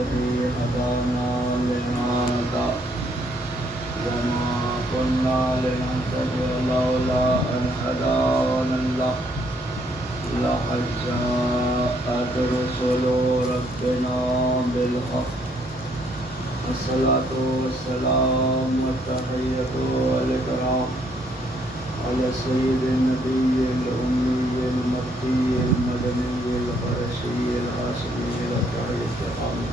الذي هدانا لهذا وما كنا لنهتدي لولا أن هدانا الله لقد جاءت رسل ربنا بالحق الصلاة والسلام والتحية والإكرام على سيد النبي الأمي المكي المدني القرشي الهاشمي الأطهر التقامي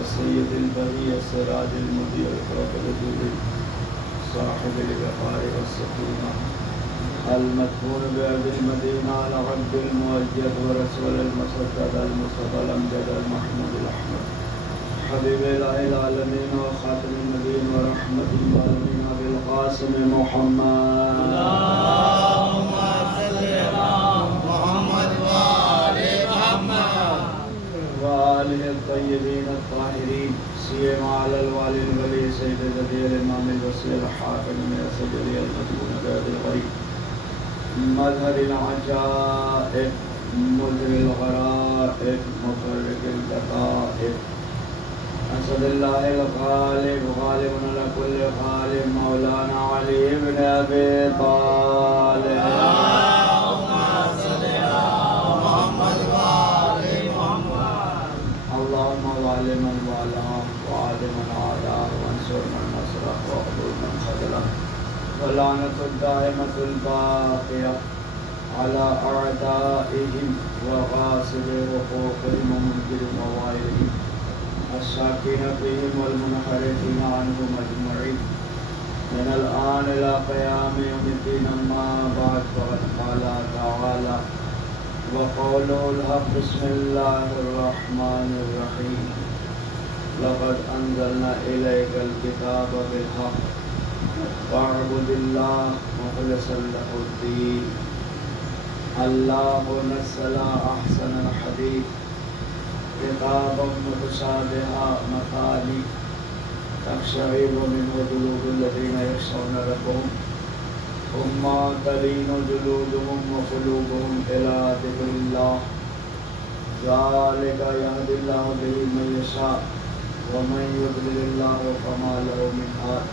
السيد البهي السراج المضيء الكوكب الدوري صاحب الوقار والسكينة المدفون بأرض المدينة على عبد المؤجد ورسول المصدق المصطفى الأمجد المحمود الأحمد حبيب إله العالمين وخاتم النبيين ورحمة العالمين أبي القاسم محمد اللهم صل على محمد وآل محمد وآله الطيبين الطاهرين سيما على الوالي الولي سيد الذي الإمام الوصي الحاكم من السجل المدفون بأرض الغريب مظهر العجائب مظهر الغرائب مفرق اللطائف أسد الله الغالب غالب على كل غالب مولانا علي بن أبي طالب اللهم صل على محمد وآل محمد اللهم وعلى من والاه وعلى من عاداه وانصر من نصره واخذل من خذله ولعنة الدائمة الباقية على أعدائهم وغاصب حقوقهم ومنكر موائلهم الشاكين فيهم والمنحرفين عنهم أجمعين من الآن إلى قيام يوم الدين أما بعد فقد قال تعالى وقوله الحق بسم الله الرحمن الرحيم لقد أنزلنا إليك الكتاب بالحق فاعبد الله مخلصا له الدين الله نزل أحسن الحديث كتابا متشابها مثاني تقشعر منه جلود الذين يخشون ربهم ثم تلين جلودهم وقلوبهم إلى ذكر الله ذلك يهدي الله به من يشاء ومن يضلل الله فما له من هاد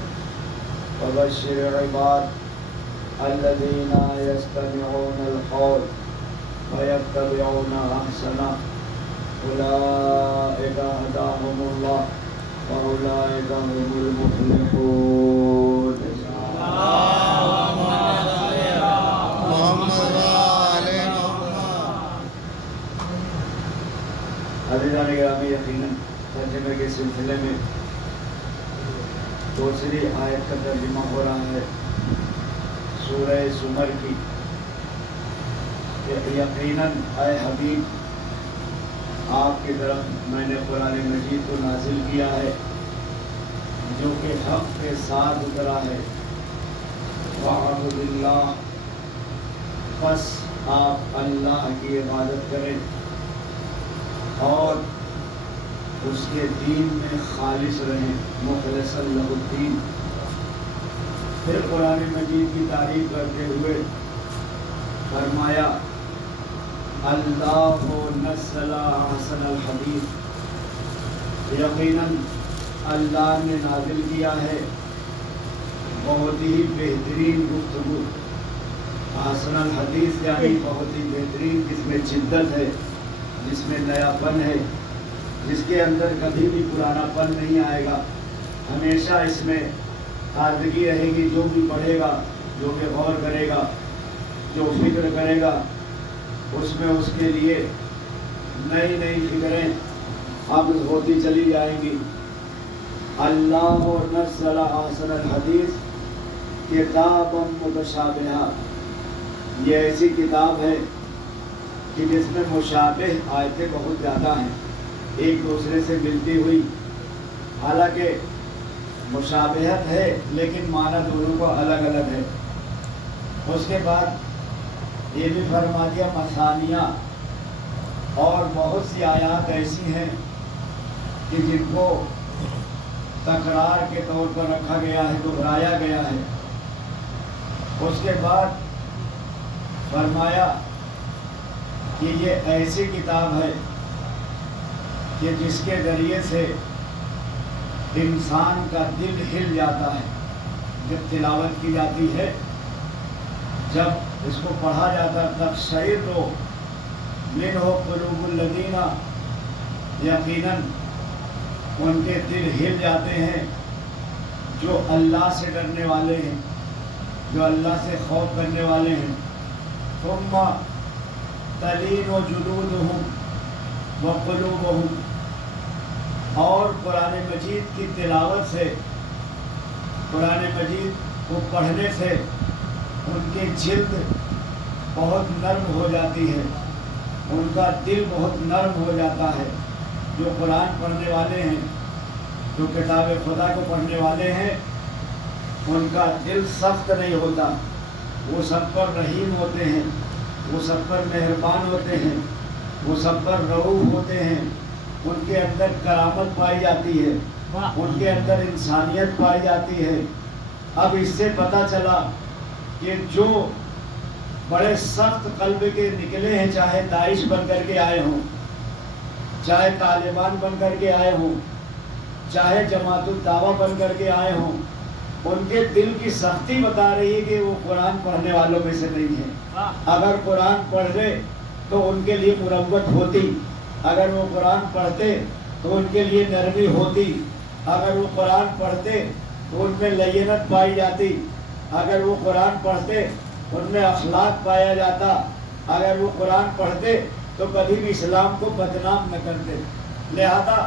فبشر عباد الذين يستمعون القول ويتبعون أحسنه أولئك هداهم الله وأولئك هم المفلحون اللهم صل على محمد وآل محمد عزیزان گرامی یقیناً ترجمے کے سلسلے میں دوسری آیت کا ترجمہ ہو رہا ہے سورہ زمر کی یقیناً اے حبیب آپ کی طرف میں نے قرآن مجید کو نازل کیا ہے جو کہ حق کے ساتھ اترا ہے وَاعْبُدِ اللَّهِ بس آپ اللہ کی عبادت کریں اور اس کے دین میں خالص رہیں مخلصا لہ الدین پھر قرآن مجید کی تعریف کرتے ہوئے فرمایا اللہ نزل احسن الحدیث یقیناً اللہ نے نازل کیا ہے بہت ہی بہترین گفتگو احسن الحدیث یعنی بہت ہی بہترین جس میں شدت ہے جس میں نیا پن ہے جس کے اندر کبھی بھی پرانا پن نہیں آئے گا ہمیشہ اس میں تازگی رہے گی جو بھی پڑھے گا جو کہ غور کرے گا جو فکر کرے گا اس میں اس کے لیے نئی نئی فکریں اب ہوتی چلی جائیں گی اللہ نزل احسن الحدیث کتابا متشابہہ یہ ایسی کتاب ہے کہ جس میں مشابہ آیتیں بہت زیادہ ہیں ایک دوسرے سے ملتی ہوئی حالانکہ مشابہت ہے لیکن معنی دونوں کو الگ الگ ہے اس کے بعد یہ بھی فرما دیا مثانیہ اور بہت سی آیات ایسی ہیں کہ جن کو تکرار کے طور پر رکھا گیا ہے دہرایا گیا ہے اس کے بعد فرمایا کہ یہ ایسی کتاب ہے کہ جس کے ذریعے سے انسان کا دل ہل جاتا ہے جب تلاوت کی جاتی ہے، جب اس کو پڑھا جاتا ہے، تقشعر منہ قلوب الذین، یقیناً ان کے دل ہل جاتے ہیں جو اللہ سے ڈرنے والے ہیں، جو اللہ سے خوف کرنے والے ہیں۔ ثم تلین جلودہم وقلوبہم، اور قرآن مجید کی تلاوت سے، قرآن مجید کو پڑھنے سے ان کی جلد بہت نرم ہو جاتی ہے، ان کا دل بہت نرم ہو جاتا ہے۔ جو قرآن پڑھنے والے ہیں، جو کتاب خدا کو پڑھنے والے ہیں، ان کا دل سخت نہیں ہوتا، وہ سب پر رحیم ہوتے ہیں، وہ سب پر مہربان ہوتے ہیں، وہ سب پر رؤوف ہوتے ہیں، ان کے اندر کرامت پائی جاتی ہے، ان کے اندر انسانیت پائی جاتی ہے۔ اب اس سے پتہ چلا کہ جو بڑے سخت قلب کے نکلے ہیں، چاہے داعش بن کر کے آئے ہوں، چاہے طالبان بن کر کے آئے ہوں، چاہے جماعت الدعوہ بن کر کے آئے ہوں، ان کے دل کی سختی بتا رہی ہے کہ وہ قرآن پڑھنے والوں میں سے نہیں ہے۔ اگر قرآن پڑھ لے تو ان کے لیے مروت ہوتی، اگر وہ قرآن پڑھتے تو ان کے لیے نرمی ہوتی، اگر وہ قرآن پڑھتے تو ان میں لینت پائی جاتی، اگر وہ قرآن پڑھتے ان میں اخلاق پایا جاتا، اگر وہ قرآن پڑھتے تو کبھی بھی اسلام کو بدنام نہ کرتے۔ لہذا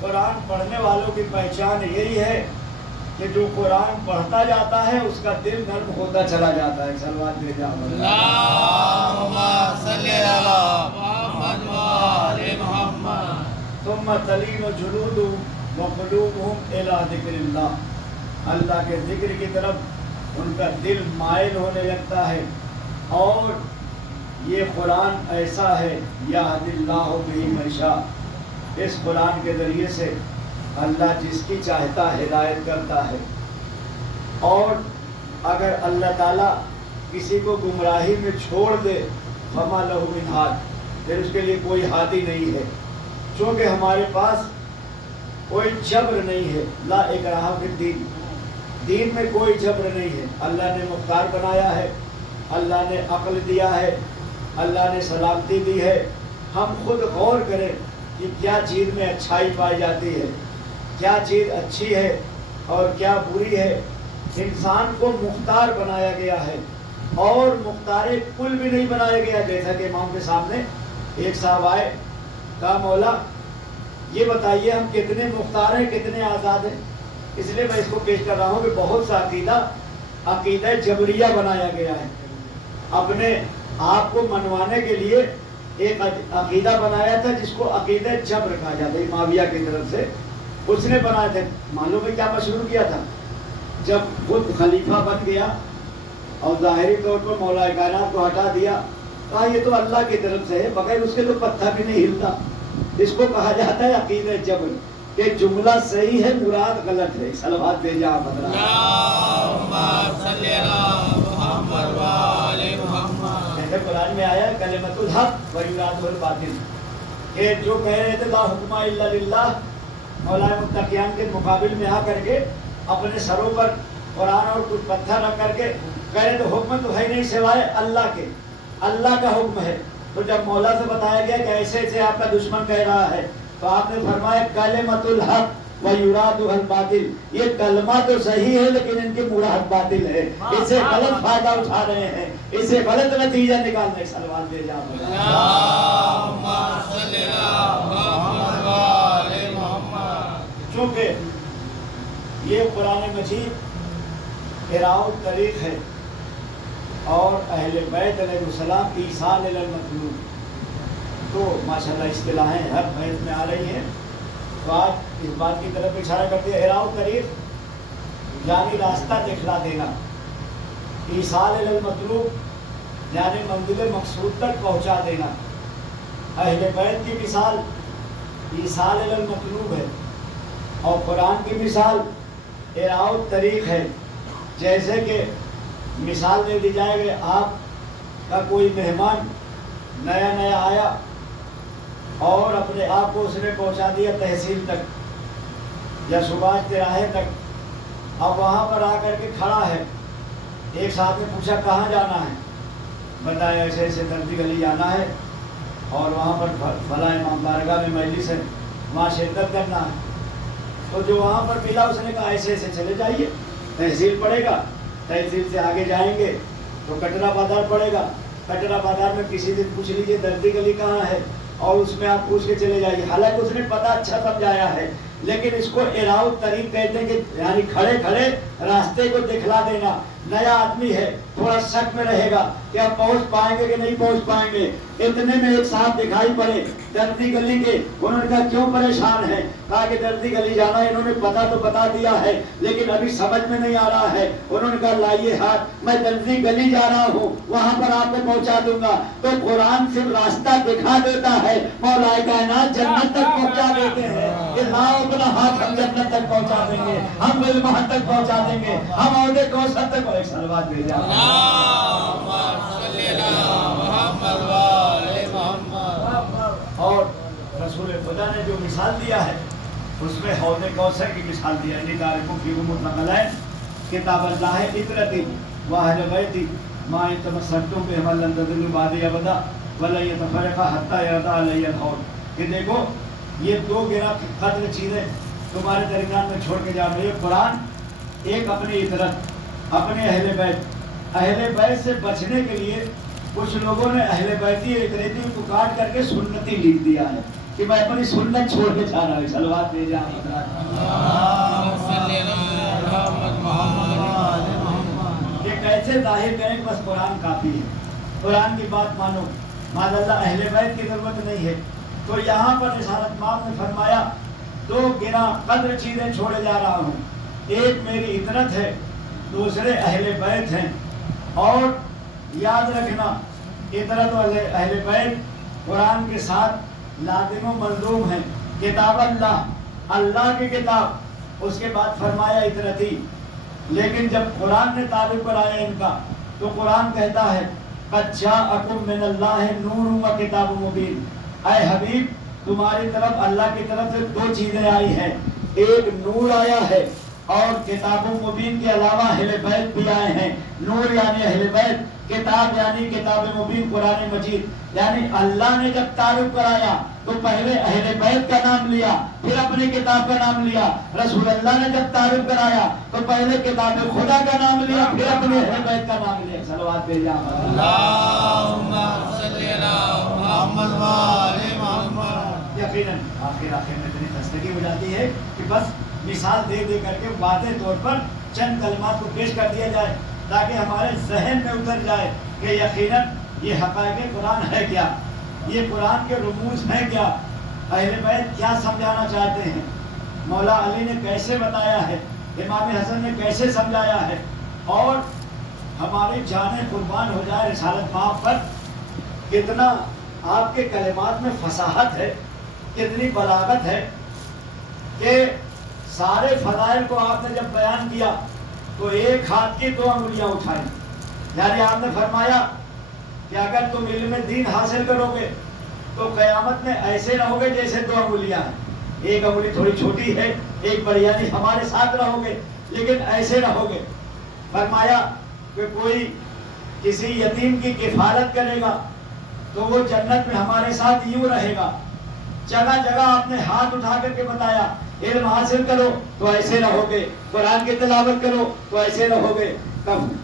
قرآن پڑھنے والوں کی پہچان یہی ہے کہ جو قرآن پڑھتا جاتا ہے اس کا دل نرم ہوتا چلا جاتا ہے۔ صلوات بھیجا اللہم صلی علی محمد و آل محمد۔ ثم تلین جلودہم وقلوبہم الی ذکر اللہ، اللہ کے ذکر کی طرف ان کا دل مائل ہونے لگتا ہے۔ اور یہ قرآن ایسا ہے، یہد اللہ بہ من یشاء، اس قرآن کے ذریعے سے اللہ جس کی چاہتا ہدایت کرتا ہے۔ اور اگر اللہ تعالیٰ کسی کو گمراہی میں چھوڑ دے، فما لہ من ہاد، پھر اس کے لیے کوئی ہادی نہیں ہے، چونکہ ہمارے پاس کوئی جبر نہیں ہے۔ لا اکراہ فی الدین، دین میں کوئی جبر نہیں ہے۔ اللہ نے مختار بنایا ہے، اللہ نے عقل دیا ہے، اللہ نے سلامتی دی ہے۔ ہم خود غور کریں کہ کیا چیز میں اچھائی پائی جاتی ہے، کیا چیز اچھی ہے اور کیا بری ہے۔ انسان کو مختار بنایا گیا ہے، اور مختار کل بھی نہیں بنایا گیا۔ جیسا کہ امام کے سامنے ایک صاحب آئے، کہا مولا یہ بتائیے ہم کتنے مختار ہیں، کتنے آزاد ہیں۔ اس لیے میں اس کو پیش کر رہا ہوں کہ بہت سا عقیدہ جبریہ بنایا گیا ہے، اپنے آپ کو منوانے کے لیے ایک عقیدہ بنایا تھا جس کو عقیدہ جبر کہا جاتا ہے، معاویہ کی طرف سے اس نے بنایا تھا۔ معلوم ہے کیا مشروع کیا تھا؟ جب خود خلیفہ بن گیا اور ظاہری طور پر مولا کائنات کو ہٹا دیا، کہا یہ تو اللہ کی طرف سے ہے، بغیر اس کے تو پتھر بھی نہیں ہلتا۔ اس کو کہا جاتا ہے عقیدہ جبر، کہ جملہ صحیح ہے مراد غلط ہے۔ صلوات بھیجا بدلا اللہم صلی علی محمد و آل محمد۔ جیسے قرآن میں آیا کلمۃ الحق و یراد الباطل، کہ جو کہہ رہے تھے لا حکم الا للہ، مولانا متقیان کے مقابل میں آ کر کے اپنے سروں پر قرآن اور کچھ پتھر رکھ کر کے کہہ رہے تو حکم تو ہے نہیں سوائے اللہ کے، اللہ کا حکم ہے۔ تو جب مولا سے بتایا گیا کہ ایسے ایسے آپ کا دشمن کہہ رہا ہے، تو آپ نے فرمایا کلمۃ الحق و یراد الباطل، یہ کلمہ تو صحیح ہے لیکن ان کی مراد باطل ہے، اس سے غلط فائدہ اٹھا رہے ہیں، اس سے غلط نتیجہ نکالنے۔ صلوات بھیجا اللہم صلی علی محمد و آل محمد۔ چونکہ یہ قرآن مجید اراء الطریق ہے، اور اہل بیت علیہ السلام ایصال الی المطلوب، تو ماشاءاللہ اصطلاحیں ہر بیت میں آ رہی ہیں، تو آج اس بات کی طرف اشارہ کرتے ہیں اراء الطریق یعنی راستہ دکھلا دینا، ایصال الی المطلوب یعنی منزل مقصود تک پہنچا دینا۔ اہل بیت کی مثال ایصال الی المطلوب ہے، اور قرآن کی مثال اراء الطریق ہے۔ جیسے کہ مثال دے دی جائے کہ آپ کا کوئی مہمان نیا نیا آیا، اور اپنے آپ کو اس نے پہنچا دیا تحصیل تک یا سباش تراہے تک. اب وہاں پر آ کر کے کھڑا ہے. ایک صاحب نے پوچھا کہاں جانا ہے؟ بتایا ایسے ایسے درزی گلی جانا ہے اور وہاں پر فلاں امام بارگاہ میں مجلس ہے، وہاں شرکت کرنا ہے. تو جو وہاں پر ملا اس نے کہا ایسے ایسے چلے جائیے، تحصیل پڑے گا، تحصیل سے آگے جائیں گے تو کٹرا بازار پڑے گا، کٹرا بازار میں کسی دن پوچھ لیجیے درزی گلی کہاں ہے اور اس میں آپ پوچھ کے چلے جائیے. حالانکہ اس نے پتہ اچھا سمجھایا ہے لیکن اس کو اراؤ طریق کہتے ہیں کہ یعنی کھڑے کھڑے راستے کو دکھلا دینا. نیا آدمی ہے، تھوڑا شک میں رہے گا کہ آپ پہنچ پائیں گے کہ نہیں پہنچ پائیں گے. اتنے میں ایک صاحب دکھائی پڑے درزی گلی کے. انہوں نے کہا کیوں پریشان ہے؟ کہا کہ درزی گلی جانا ہے. انہوں نے پتا تو بتا دیا ہے لیکن ابھی سمجھ میں نہیں آ رہا ہے. انہوں نے کہا لائیے ہاتھ، میں درزی گلی جا رہا ہوں، وہاں پر آپ کو پہنچا دوں گا. تو قرآن صرف راستہ دکھا دیتا ہے، مولا کائنات جنت تک پہنچا دیتے ہیں. کہ لاؤ اپنا ہاتھ، ہم جنت تک پہنچا دیں گے، ہم علم تک پہنچا دیں گے، ہم عہدے کوثر تک. ایک صلوات بھیجا. اور رسول خدا نے جو مثال دیا ہے اس میں حوض کوثر کی مثال دیا ہے. نِدَارِكُمْ فِيهِ مُتَّقَلَيْن کتاب اللہ اقرتی واہل بیتی ما تمسکتم بِهِ لن تضلوا بعدی ابدا وَلَن يَتَفَرَّقَا حَتَّى يَرْدَ عَلَيَّ الْحَوْض. کہ دیکھو یہ دو گرا قدر چیزیں تمہارے درمیان میں چھوڑ کے جا رہے ہیں. قرآن، ایک اپنی اطرت، اپنے اہل بیت. اہل بیت سے بچنے کے لیے کچھ لوگوں نے اہل بیتی اطرتی کو کاٹ کر کے سنتی لکھ دیا ہے کہ میں اپنی سنت چھوڑ کے جا رہا ہوں. صلوات بھیجا. یہ کیسے ظاہر کریں کہ بس قرآن کافی ہے، قرآن کی بات مانو، معاذ اللہ اہل بیت کی ضرورت نہیں ہے. تو یہاں پر رسالت مآب نے فرمایا دو گرا قدر چیزیں چھوڑے جا رہا ہوں. ایک میری اطرت ہے، دوسرے اہل بیت ہیں. اور یاد رکھنا اطرت والے اہل بیت قرآن کے ساتھ لازم و ملزوم ہیں. کتاب اللہ، اللہ کی کتاب، اس کے بعد فرمایا اطرتی. لیکن جب قرآن نے تعلق بنایا ان کا تو قرآن کہتا ہے قد جاءکم من اللہ نور و کتاب مبین. اے حبیب تمہاری طرف اللہ کی طرف سے دو چیزیں آئی ہیں، ایک نور آیا ہے اور کتاب مبین کے علاوہ اہل بیت بھی آئے ہیں. نور یعنی اہل بیت، کتاب یعنی کتاب مبین قرآن مجید. یعنی اللہ نے جب تعارف کرایا تو پہلے اہل بیت کا نام لیا، پھر اپنی کتاب کا نام لیا. رسول اللہ نے جب تعارف کرایا تو پہلے کتاب خدا کا نام لیا، پھر اپنے اہل بیت کا نام لیا. صلوات بھیجا. اللہم صلی علی محمد و آل محمد. یقیناً آخر میں اتنی خستگی ہو جاتی ہے کہ بس مثال دے دے کر کے واضح طور پر چند کلمات کو پیش کر دیا جائے تاکہ ہمارے ذہن میں اتر جائے کہ یقیناً یہ حقائق قرآن ہے کیا، یہ قرآن کے رموز ہیں کیا، اہل بیت کیا سمجھانا چاہتے ہیں، مولا علی نے کیسے بتایا ہے، امام حسن نے کیسے سمجھایا ہے. اور ہماری جانیں قربان ہو جائے رسالت مآب پر. کتنا آپ کے کلمات میں فصاحت ہے، کتنی بلاغت ہے کہ سارے فضائل کو آپ نے جب بیان کیا تو ایک ہاتھ کی دو انگلیاں اٹھائیں. یعنی آپ نے فرمایا کہ اگر تم علم دین حاصل کرو گے تو قیامت میں ایسے رہو گے جیسے دو انگلیاں ہیں، ایک انگلی تھوڑی چھوٹی ہے ایک بڑی. یعنی ہمارے ساتھ رہو گے لیکن ایسے رہو گے. فرمایا کہ کوئی کسی یتیم کی کفالت کرے گا تو وہ جنت میں ہمارے ساتھ یوں رہے گا. جگہ جگہ آپ نے ہاتھ اٹھا کر کے بتایا علم حاصل کرو تو ایسے رہو گے، قرآن کی تلاوت کرو تو ایسے رہو گے،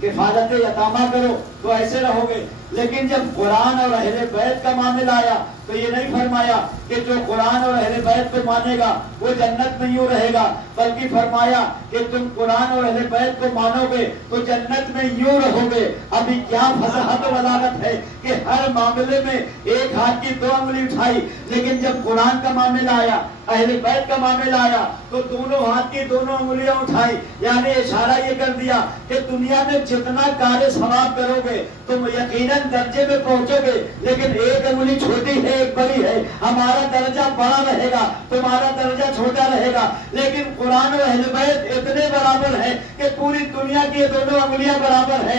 کفالت یتامہ کرو تو ایسے رہو گے. لیکن جب قرآن اور اہل بیت کا معاملہ آیا تو یہ نہیں فرمایا کہ جو قرآن اور اہل بیت کو مانے گا وہ جنت میں یوں رہے گا، بلکہ فرمایا کہ تم قرآن اور اہل بیت کو مانو گے تو جنت میں یوں رہو گے. ابھی کیا فصاحت و بلاغت ہے کہ ہر معاملے میں ایک ہاتھ کی دو انگلی اٹھائی، لیکن جب قرآن کا معاملہ آیا، اہل بیت کا معاملہ آیا تو دونوں ہاتھ کی دونوں انگلیاں اٹھائی. یعنی اشارہ یہ کر دیا کہ دنیا میں جتنا کار ثواب کرو گے تم یقیناً درجے میں پہنچو گے، لیکن ایک انگلی چھوٹی ہے ایک بڑی ہے. ہمارا درجہ بڑا رہے گا، تمہارا درجہ چھوٹا رہے گا. لیکن قرآن و اہل بیت اتنے برابر ہے کہ پوری دنیا کی یہ دونوں انگلیاں برابر ہے.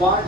5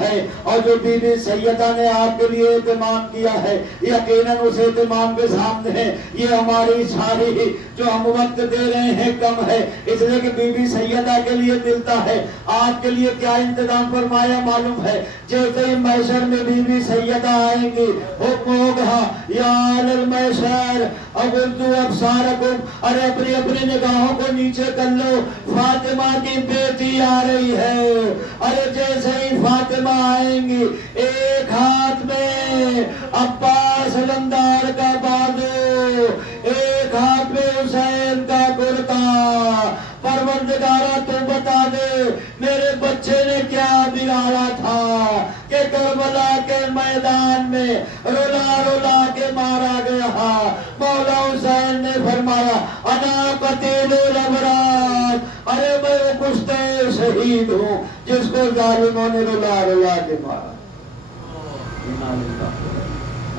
ہے اور جو بی بی سیدہ نے آپ کے لیے اہتمام کیا ہے یقیناً اس اہتمام کے سامنے یہ ہماری ساری جو ہم وقت دے رہے ہیں کم ہے، اس لیے کہ بی بی سیدہ کے لیے ملتا ہے۔ آپ کے لیے کیا انتظام فرمایا معلوم ہے؟ جیسے ہی محشر میں بی بی سیدہ آئیں گی حکم ہوگا یا اہل المحشر اغضوا ابصارکم، ارے اپنی اپنی نگاہوں کو نیچے کر لو، فاطمہ کی بیٹی آ رہی ہے۔ ارے جیسے ہی فاطمہ آئیں گی ایک ہاتھ میں عباس علمدار کا بازو، ایک ہاتھ میں حسین کا کرتا۔ پروردگارہ تو بتا دے میرے بچے نے کیا بگاڑا تھا کہ کربلا کے میدان میں رلا رلا کے مارا گیا۔ مولا حسین نے فرمایا انا قتیل الابرار، ارے میں وہ کشتے شہید ہوں جس کو ظالموں نے رلا رلا کے مارا۔